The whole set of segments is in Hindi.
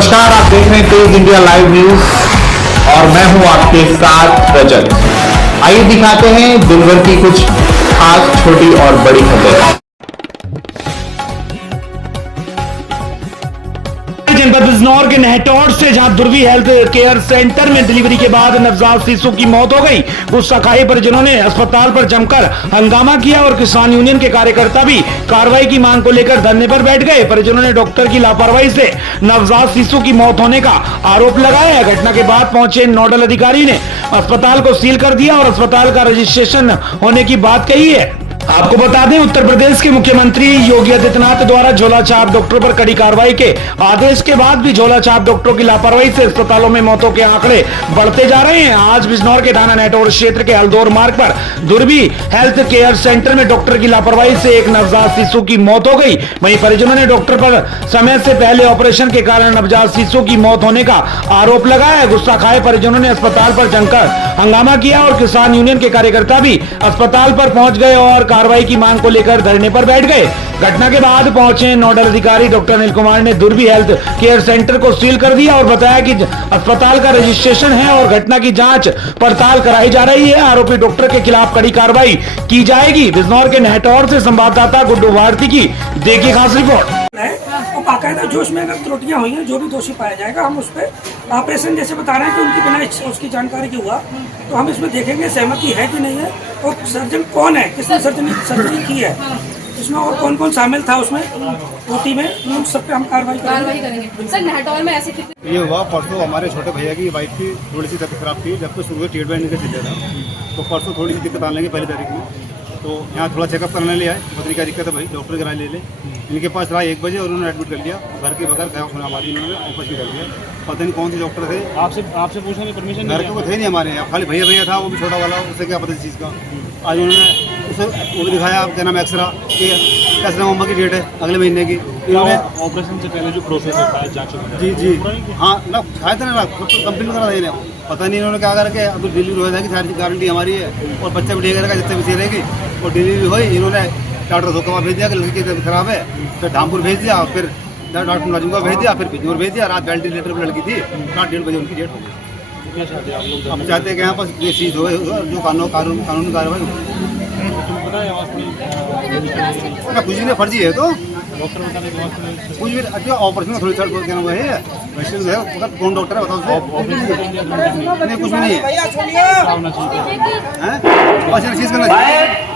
नमस्कार, आप देख रहे हैं तेज इंडिया लाइव न्यूज और मैं हूं आपके साथ रजत। आइए दिखाते हैं दिन भर की कुछ खास छोटी और बड़ी खबरें। जनपद बिजनौर के नहटौर से जहां दुर्वी हेल्थ केयर सेंटर में डिलीवरी के बाद नवजात शिशु की मौत हो गई। गुस्सा खाए परिजनों ने अस्पताल पर जमकर हंगामा किया और किसान यूनियन के कार्यकर्ता भी कार्रवाई की मांग को लेकर धरने पर बैठ गए। परिजनों ने डॉक्टर की लापरवाही से नवजात शिशु की मौत होने का आरोप लगाया है। घटना के बाद पहुंचे नोडल अधिकारी ने अस्पताल को सील कर दिया और अस्पताल का रजिस्ट्रेशन होने की बात कही है। आपको बता दें, उत्तर प्रदेश के मुख्यमंत्री योगी आदित्यनाथ द्वारा झोला छाप डॉक्टरों पर कड़ी कार्रवाई के आदेश के बाद भी झोला छाप डॉक्टरों की लापरवाही से अस्पतालों में मौतों के आंकड़े बढ़ते जा रहे हैं। आज बिजनौर के थाना नहटौर क्षेत्र के हल्दौर मार्ग पर दुर्वी हेल्थ केयर सेंटर में डॉक्टर की लापरवाही से एक नवजात शिशु की मौत हो गई। वहीं परिजनों ने डॉक्टर पर समय से पहले ऑपरेशन के कारण नवजात शिशु की मौत होने का आरोप लगाया। गुस्सा खाए परिजनों ने अस्पताल पर जमकर हंगामा किया और किसान यूनियन के कार्यकर्ता भी अस्पताल पर पहुंच गए और कार्रवाई की मांग को लेकर धरने पर बैठ गए। घटना के बाद पहुंचे नोडल अधिकारी डॉक्टर अनिल कुमार ने दुर्वी हेल्थ केयर सेंटर को सील कर दिया और बताया कि अस्पताल का रजिस्ट्रेशन है और घटना की जांच पड़ताल कराई जा रही है। आरोपी डॉक्टर के खिलाफ कड़ी कार्रवाई की जाएगी। बिजनौर के नहटौर से संवाददाता गुड्डू भारती की देखिए खास रिपोर्ट। और बाकायदा जो उसमें अगर त्रुटियां हुई हैं, जो भी दोषी पाया जाएगा, हम उस पर ऑपरेशन जैसे बता रहे हैं कि उनकी बिना उसकी जानकारी की हुआ, तो हम इसमें देखेंगे सहमति है कि नहीं है और सर्जन कौन है, किसने सर्जरी की है, इसमें और कौन कौन शामिल था उसमें ओटी में, उन सब पे हम कार्रवाई करेंगे। सर, नहटौर में ऐसे ये हुआ परसों हमारे छोटे भैया की वाइफ की थोड़ी सी तबीयत खराब थी, जब तो सुबह ट्रीटमेंट निकल चलता था, तो परसों थोड़ी सी दिक्कत आने लगी पहली तारीख में। तो यहाँ थोड़ा चेकअप करने ले आए, पत्नी क्या दिक्कत है भाई, डॉक्टर की राय ले ले। इनके पास रहा 1 बजे और उन्होंने एडमिट कर लिया, घर के बगैर क्या हमारी इन्होंने ऑपरेशन कर दिया। पता नहीं कौन से डॉक्टर थे, आपसे पूछने की परमिशन घर के वो थे नहीं हमारे यहाँ, खाली भैया था, वो भी छोटा वाला, उससे क्या पता इस चीज़ का। आज उन्होंने उसे वो भी दिखाया, क्या नाम एक्सरा कि 10 नवंबर की डेट है अगले महीने की। इन्होंने ऑपरेशन से पहले जो प्रोसेस होता है जांच जी हाँ ना खाया था ना, खुद तो कंप्लीट करा था, पता नहीं इन्होंने क्या करके अभी डिलीवरी हो जाएगी, सारी गारंटी हमारी है और बच्चा भी ठीक रहेगा जितने भी रहेगी। और डिलीवरी हुई, इन्होंने डॉक्टर धोखा भेज दिया कि लड़की की तबीयत खराब है, फिर धामपुर भेज दिया, फिर डॉक्टर नाजुम को भेज दिया, फिर बिजनौर भेज दिया। रात वेंटिलेटर पर लड़की थी, रात 1:30 बजे उनकी डेट हो गई। हम चाहते हैं कि यहाँ पर ये चीज़ हो जो कानूनी कार्रवाई हो। कुछ नहीं फर्जी है तो कुछ भी अच्छा ऑपरेशन थोड़ी क्या नाम है, कौन डॉक्टर है बताओ। नहीं कुछ भी नहीं है, बस चीज़ करना चाहिए।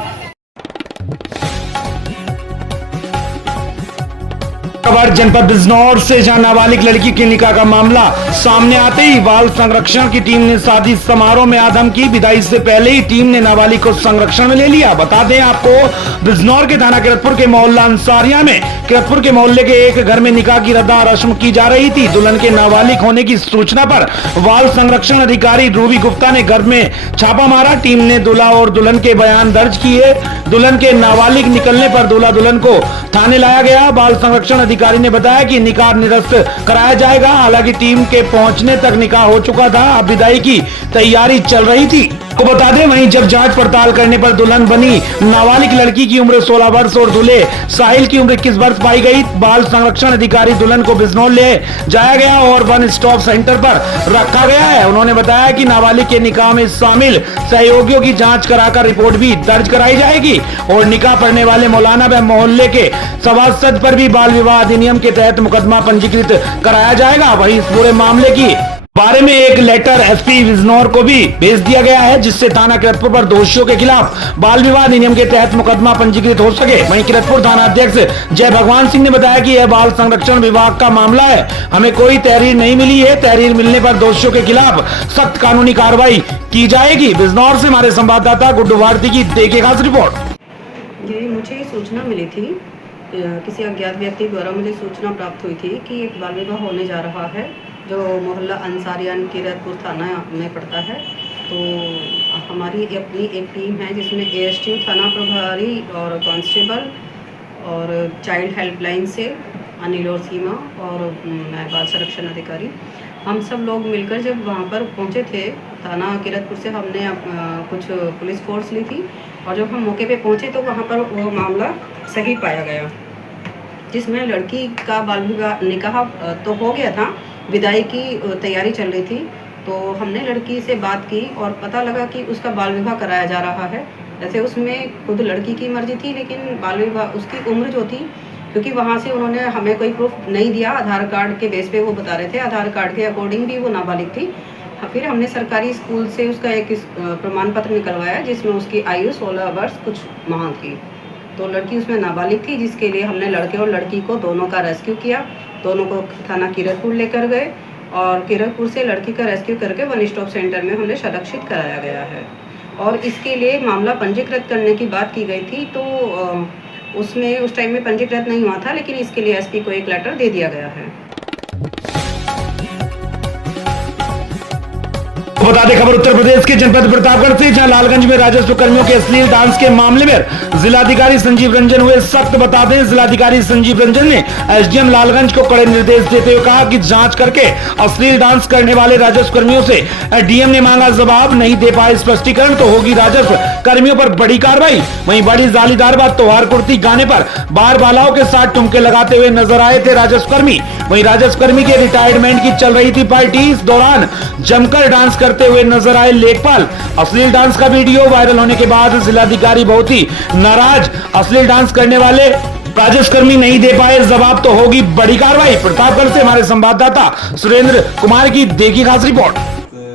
जनपद बिजनौर से जहां नाबालिग लड़की के निकाह का मामला सामने आते ही बाल संरक्षण की टीम ने शादी समारोह में आदम की विदाई से पहले ही टीम ने नाबालिग को संरक्षण में ले लिया। बता दें आपको, बिजनौर के थाना किरतपुर के मोहल्ला अंसारिया में किरतपुर के मोहल्ले के एक घर में निकाह की रदा रस्म की जा रही थी। दुल्हन के नाबालिग होने की सूचना पर बाल संरक्षण अधिकारी रूबी गुप्ता ने घर में छापा मारा। टीम ने दूल्हा और दुल्हन के बयान दर्ज किए। दुल्हन के नाबालिग निकलने पर दूल्हा दुल्हन को थाने लाया गया। बाल संरक्षण अधिकारी ने बताया कि निकाह निरस्त कराया जाएगा। हालांकि टीम के पहुंचने तक निकाह हो चुका था, अब विदाई की तैयारी चल रही थी। को बता दें, वहीं जब जांच पड़ताल करने पर दुल्हन बनी नाबालिग लड़की की उम्र 16 वर्ष और दूल्हे साहिल की उम्र 21 वर्ष पाई गई। बाल संरक्षण अधिकारी दुल्हन को बिजनौर ले जाया गया और 1 स्टॉप सेंटर पर रखा गया है। उन्होंने बताया कि नाबालिग के निकाह में शामिल सहयोगियों की जांच कराकर रिपोर्ट भी दर्ज कराई जाएगी और निकाह पढ़ने वाले मौलाना व मोहल्ले के सभासद पर भी बाल विवाह अधिनियम के तहत मुकदमा पंजीकृत कराया जाएगा। वहीं इस पूरे मामले की बारे में एक लेटर एसपी बिजनौर को भी भेज दिया गया है, जिससे थाना किरतपुर पर दोषियों के खिलाफ बाल विवाह अधिनियम के तहत मुकदमा पंजीकृत हो सके। वहीं किरतपुर थाना अध्यक्ष जय भगवान सिंह ने बताया कि यह बाल संरक्षण विभाग का मामला है, हमें कोई तहरीर नहीं मिली है। तहरीर मिलने पर दोषियों के खिलाफ सख्त कानूनी कार्रवाई की जाएगी। बिजनौर से हमारे संवाददाता गुड्डू भारती की देखिए खास रिपोर्ट। जी, मुझे सूचना मिली थी, किसी अज्ञात व्यक्ति द्वारा मुझे सूचना प्राप्त हुई थी कि एक बाल विवाह होने जा रहा है जो मोहल्ला अंसारिया किरतपुर थाना में पड़ता है। तो हमारी अपनी एक टीम है जिसमें एएसटी थाना प्रभारी और कांस्टेबल और चाइल्ड हेल्पलाइन से अनिल और सीमा और मैं बाल संरक्षण अधिकारी, हम सब लोग मिलकर जब वहाँ पर पहुँचे थे थाना किरतपुर से, हमने कुछ पुलिस फोर्स ली थी और जब हम मौके पे पहुँचे तो वहाँ पर वो मामला सही पाया गया, जिसमें लड़की का बाल विवाह निकाह तो हो गया था विदाई की तैयारी चल रही थी, तो हमने लड़की से बात की और पता लगा कि उसका बाल विवाह कराया जा रहा है। जैसे उसमें खुद लड़की की मर्जी थी, लेकिन बाल विवाह उसकी उम्र जो थी, क्योंकि वहाँ से उन्होंने हमें कोई प्रूफ नहीं दिया, आधार कार्ड के बेस पे वो बता रहे थे, आधार कार्ड के अकॉर्डिंग भी वो नाबालिग थी। फिर हमने सरकारी स्कूल से उसका एक प्रमाण पत्र निकलवाया जिसमें उसकी आयु 16 वर्ष कुछ माह थी। तो लड़की उसमें नाबालिग थी, जिसके लिए हमने लड़के और लड़की को दोनों का रेस्क्यू किया। दोनों को थाना किरतपुर लेकर गए और किरतपुर से लड़की का रेस्क्यू करके वन स्टॉप सेंटर में हमने सुरक्षित कराया गया है। और इसके लिए मामला पंजीकृत करने की बात की गई थी, तो उसमें उस टाइम में पंजीकृत नहीं हुआ था, लेकिन इसके लिए एसपी को एक लेटर दे दिया गया है। बता दें खबर उत्तर प्रदेश के जनपद प्रतापगढ़ से, जहां लालगंज में राजस्व कर्मियों के अश्लील डांस के मामले में जिलाधिकारी संजीव रंजन हुए सख्त। बता दें जिलाधिकारी संजीव रंजन ने एसडीएम लालगंज को कड़े निर्देश देते हुए कहा कि जांच करके अश्लील डांस करने वाले राजस्व कर्मियों से डीएम ने मांगा जवाब, नहीं दे पाए स्पष्टीकरण तो होगी राजस्व कर्मियों पर बड़ी कार्रवाई। वहीं बड़ी जालीदार बात, त्योहार कुर्ती गाने पर बार बालाओं के साथ ठुमके लगाते हुए नजर आए थे राजस्व कर्मी। वहीं राजस्व कर्मी के रिटायरमेंट की चल रही थी पार्टी, इस दौरान जमकर डांस करते हुए नजर आए लेखपाल। अश्लील डांस का वीडियो वायरल होने के बाद जिलाधिकारी बहुत ही नाराज। अश्लील डांस करने वाले राजस्व कर्मी नहीं दे पाए जवाब तो होगी बड़ी कार्रवाई। प्रतापगढ़ से हमारे संवाददाता सुरेंद्र कुमार की देखी खास रिपोर्ट।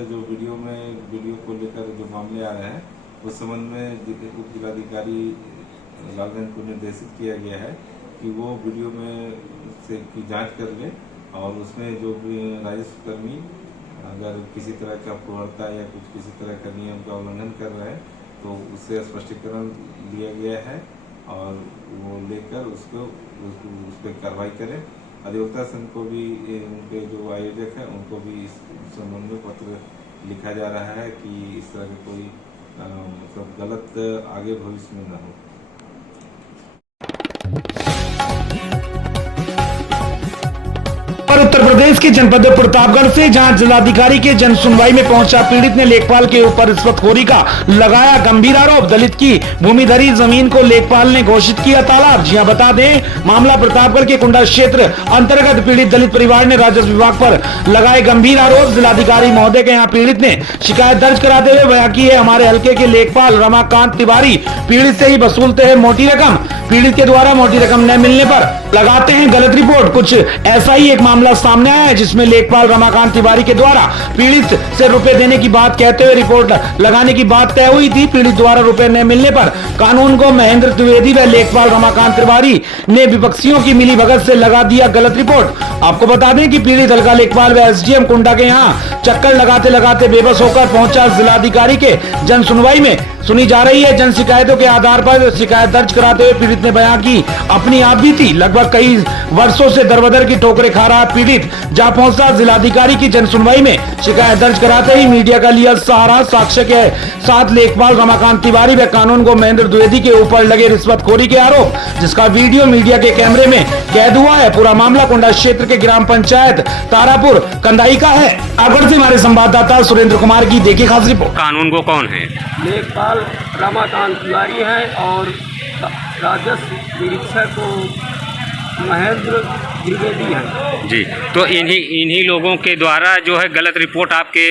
जो वीडियो को लेकर जो मामले आ रहे हैं उस संबंध में उप जिलाधिकारी लालगंज को निर्देशित किया गया है कि वो वीडियो में से की जांच कर ले और उसमें जो भी राजस्व कर्मी अगर किसी तरह का प्रवणता या कुछ किसी तरह का नियम का उल्लंघन कर रहे हैं तो उससे स्पष्टीकरण दिया गया है और वो लेकर उसको उस पर कार्रवाई करें। अधिवक्ता संघ को भी उनके जो आयोजक हैं उनको भी इस संबंध में पत्र लिखा जा रहा है कि इस तरह का कोई मतलब गलत आगे भविष्य में न हो। पर उत्तर प्रदेश के जनपद प्रतापगढ़ से, जहां जिलाधिकारी के जन सुनवाई में पहुंचा पीड़ित ने लेखपाल के ऊपर रिश्वतखोरी का लगाया गंभीर आरोप। दलित की भूमिधरी जमीन को लेखपाल ने घोषित किया तालाब। जी हां, बता दें मामला प्रतापगढ़ के कुंडा क्षेत्र अंतर्गत पीड़ित दलित परिवार ने राजस्व विभाग पर लगाए गंभीर आरोप। जिलाधिकारी महोदय के यहाँ पीड़ित ने शिकायत दर्ज कराते हुए बयां की है, हमारे हल्के के लेखपाल रमाकांत तिवारी पीड़ित से ही वसूलते हैं मोटी रकम। पीड़ित के द्वारा मोटी रकम न मिलने पर लगाते हैं गलत रिपोर्ट। कुछ ऐसा ही एक मामला सामने आया है जिसमें लेखपाल रमाकांत तिवारी के द्वारा पीड़ित से रुपए देने की बात कहते हुए रिपोर्ट लगाने की बात तय हुई थी। पीड़ित द्वारा रुपए न मिलने पर कानून को महेंद्र द्विवेदी व लेखपाल रमाकांत तिवारी ने विपक्षियों की मिलीभगत से लगा दिया गलत रिपोर्ट। आपको बता दें कि पीड़ित हल्का लेखपाल व एसडीएम कुंडा के यहाँ चक्कर लगाते लगाते बेबस होकर पहुंचा जिलाधिकारी के जन सुनवाई में। सुनी जा रही है जन शिकायतों के आधार पर शिकायत दर्ज कराते हुए पीड़ित ने बयां की अपनी आप भी थी लगभग कई वर्षों से दरबदर की ठोकरें खा रहा पीड़ित जहां पहुंचा जिलाधिकारी की जन सुनवाई में। शिकायत दर्ज कराते ही मीडिया का लिया सहारा। साक्ष्य के साथ लेखपाल रमाकांत तिवारी व कानून को महेंद्र द्विवेदी के ऊपर लगे रिश्वतखोरी के आरोप, जिसका वीडियो मीडिया के कैमरे में कैद हुआ है। पूरा मामला कुंडा क्षेत्र के ग्राम पंचायत तारापुर कंदाई का है। आगरा से हमारे संवाददाता सुरेंद्र कुमार की देखी खास रिपोर्ट। कानून को कौन है? लेखपाल रमाकांत तिवारी है और राजस्व निरीक्षक को महेंद्र द्विवेदी है जी। तो इन्हीं लोगों के द्वारा जो है गलत रिपोर्ट आपके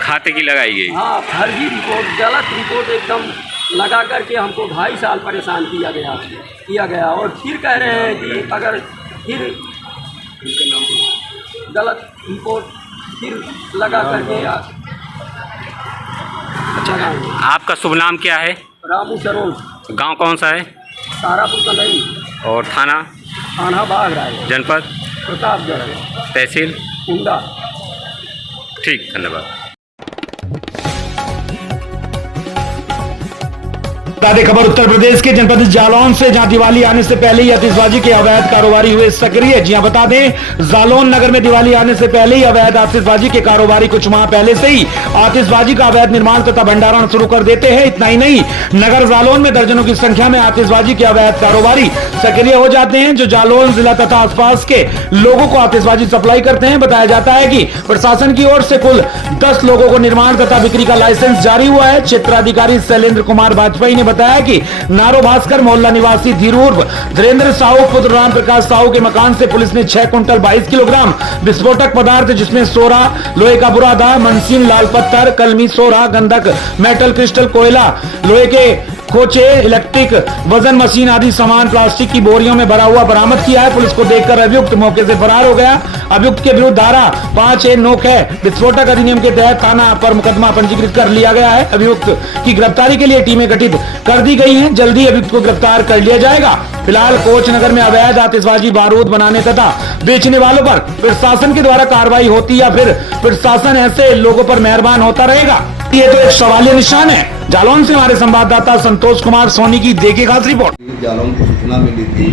खाते की लगाई गई। हाँ, फर्जी रिपोर्ट, गलत रिपोर्ट एकदम लगा करके हमको 2.5 साल परेशान किया गया और फिर कह रहे हैं कि अगर फिर गलत रिपोर्ट फिर लगा करके। अच्छा, आपका शुभ नाम क्या है? रामू सरोज। गांव कौन सा है? तारापुर कंदाई। और थाना? थाना बागराय। जनपद? प्रतापगढ़। तहसील? कुंडा। ठीक, धन्यवाद। खबर उत्तर प्रदेश के जनपद जालौन से, जहां दिवाली आने से पहले ही आतिशबाजी के अवैध कारोबारी हुए सक्रिय। जी हां, बता दें जालौन नगर में दिवाली आने से पहले ही अवैध आतिशबाजी के कारोबारी कुछ माह पहले से ही आतिशबाजी का अवैध निर्माण तथा भंडारण शुरू कर देते हैं। इतना ही नहीं, नगर जालौन में दर्जनों की संख्या में आतिशबाजी के अवैध कारोबारी सक्रिय हो जाते हैं, जो जालौन जिला तथा आसपास के लोगों को आतिशबाजी सप्लाई करते हैं। बताया जाता है कि प्रशासन की ओर से कुल 10 लोगों को निर्माण तथा बिक्री का लाइसेंस जारी हुआ है। क्षेत्राधिकारी शैलेंद्र कुमार वाजपेयी ने बताया कि नारो भास्कर मोहल्ला निवासी धीरू उर्फ धीरेन्द्र साहू पुत्र राम प्रकाश साहू के मकान से पुलिस ने 6 कुंटल 22 किलोग्राम विस्फोटक पदार्थ जिसमें सोरा, लोहे का बुरादा, मनसीन, लाल पत्थर, कलमी, सोरा, गंधक, मेटल, क्रिस्टल, कोयला, लोहे के खोचे, इलेक्ट्रिक वजन मशीन आदि सामान प्लास्टिक की बोरियों में भरा हुआ बरामद किया है। पुलिस को देखकर अभियुक्त मौके से फरार हो गया। अभियुक्त के विरुद्ध धारा 5(9) विस्फोटक अधिनियम के तहत थाना पर मुकदमा पंजीकृत कर लिया गया है। अभियुक्त की गिरफ्तारी के लिए टीमें गठित कर दी गई हैं। जल्दी अभियुक्त को गिरफ्तार कर लिया जाएगा। फिलहाल कोच नगर में अवैध आतिशबाजी बारूद बनाने तथा बेचने वालों पर प्रशासन के द्वारा कार्रवाई होती या फिर प्रशासन ऐसे लोगों पर मेहरबान होता रहेगा, ये तो एक सवालिया निशान है। जालौन से हमारे संवाददाता संतोष कुमार सोनी की देखिए खास रिपोर्ट। जालौन को सूचना मिली थी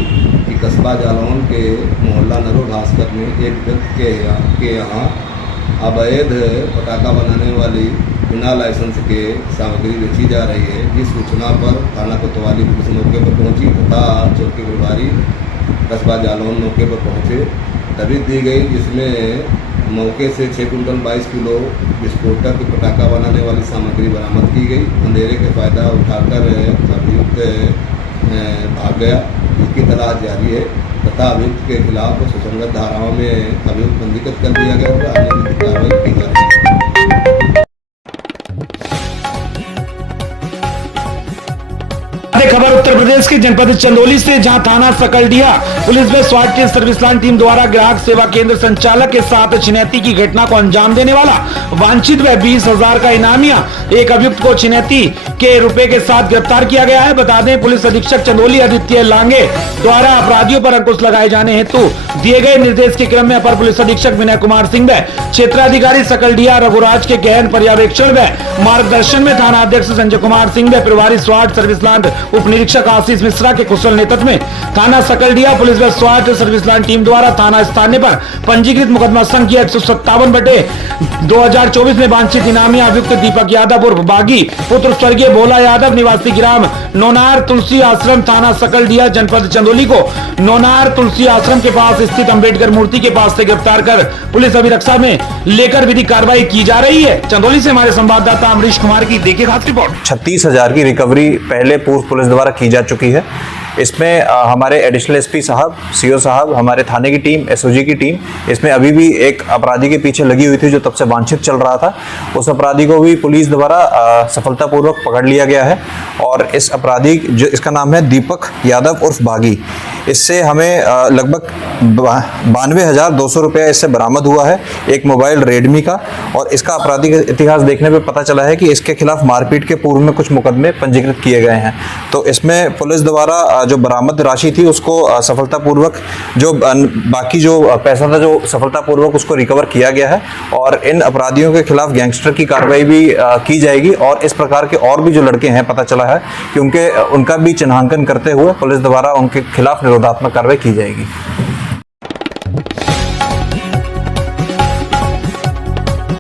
कि कस्बा जालौन के मोहल्ला नरो भास्कर में एक व्यक्ति के यहाँ अवैध पटाखा बनाने वाली बिना लाइसेंस के सामग्री बेची जा रही है। जिस सूचना पर थाना कोतवाली पुलिस मौके पर पहुंची तथा चौकी प्रभारी कस्बा जालौन मौके पर पहुंचे, तबीयत दी गई जिसमें मौके से 6 कुंटल 22 किलो विस्फोटक पटाखा बनाने वाली सामग्री बरामद की गई। अंधेरे के फायदा उठाकर अभियुक्त भाग गया, जिसकी तलाश जारी है तथा अभियुक्त के खिलाफ सुसंगत धाराओं में अभियुक्त पंजीकृत कर दिया गया और आगे की कार्रवाई की जा रही है। खबर उत्तर प्रदेश के जनपद चंदौली से, जहां थाना सकलडीहा पुलिस में स्वाट की सर्विस लाइन टीम द्वारा ग्राहक सेवा केंद्र संचालक के साथ छिनैती की घटना को अंजाम देने वाला वांछित व 20,000 का इनामिया एक अभियुक्त को छिनैती के रुपए के साथ गिरफ्तार किया गया है। बता दें, पुलिस अधीक्षक चंदौली आदित्य लांगे द्वारा अपराधियों पर अंकुश लगाए जाने हेतु दिए गए निर्देश के क्रम में अपर पुलिस अधीक्षक विनय कुमार सिंह व क्षेत्राधिकारी सकलडीहा रघुराज के गहन पर्यवेक्षण व मार्गदर्शन में थाना अध्यक्ष संजय कुमार सिंह व प्रभारी स्वाट सर्विस लाइन उप निरीक्षक आशीष मिश्रा के कुशल नेतृत्व में थाना सकलडीहा पुलिस व स्वाट सर्विस लाइन टीम द्वारा थाना स्थानीय पर पंजीकृत मुकदमा संख्या 157/2024 में वांछित इनामी अभियुक्त दीपक यादव उर्फ बागी पुत्र स्वर्गीय भोला यादव निवासी ग्राम नोनार तुलसी आश्रम थाना सकलडीहा जनपद चंदौली को नोनार तुलसी आश्रम के पास स्थित अंबेडकर मूर्ति के पास से गिरफ्तार कर पुलिस अभिरक्षा में लेकर विधिक कार्रवाई की जा रही है। चंदौली से हमारे संवाददाता अमरीश कुमार की देखिए खास रिपोर्ट। 36,000 की रिकवरी पहले पूर्व पुलिस द्वारा की जा चुकी है। इसमें हमारे एडिशनल एसपी साहब, सीओ साहब, हमारे थाने की टीम, एसओजी की टीम, इसमें अभी भी एक अपराधी के पीछे लगी हुई थी जो तब से वांछित चल रहा था। उस अपराधी को भी पुलिस द्वारा सफलतापूर्वक पकड़ लिया गया है और इस अपराधी जो इसका नाम है दीपक यादव उर्फ बागी, इससे हमें लगभग 92,200 रुपया इससे बरामद हुआ है, एक मोबाइल रेडमी का। और इसका आपराधिक इतिहास देखने पे पता चला है कि इसके खिलाफ मारपीट के पूर्व में कुछ मुकदमे पंजीकृत किए गए हैं। तो इसमें पुलिस द्वारा जो बरामद राशि थी उसको सफलतापूर्वक, जो बाकी जो पैसा था जो सफलतापूर्वक उसको रिकवर किया गया है और इन अपराधियों के खिलाफ गैंगस्टर की कार्रवाई भी की जाएगी। और इस प्रकार के और भी जो लड़के हैं पता चला है कि उनका भी चिन्हांकन करते हुए पुलिस द्वारा उनके खिलाफ निरोधात्मक कार्रवाई की जाएगी।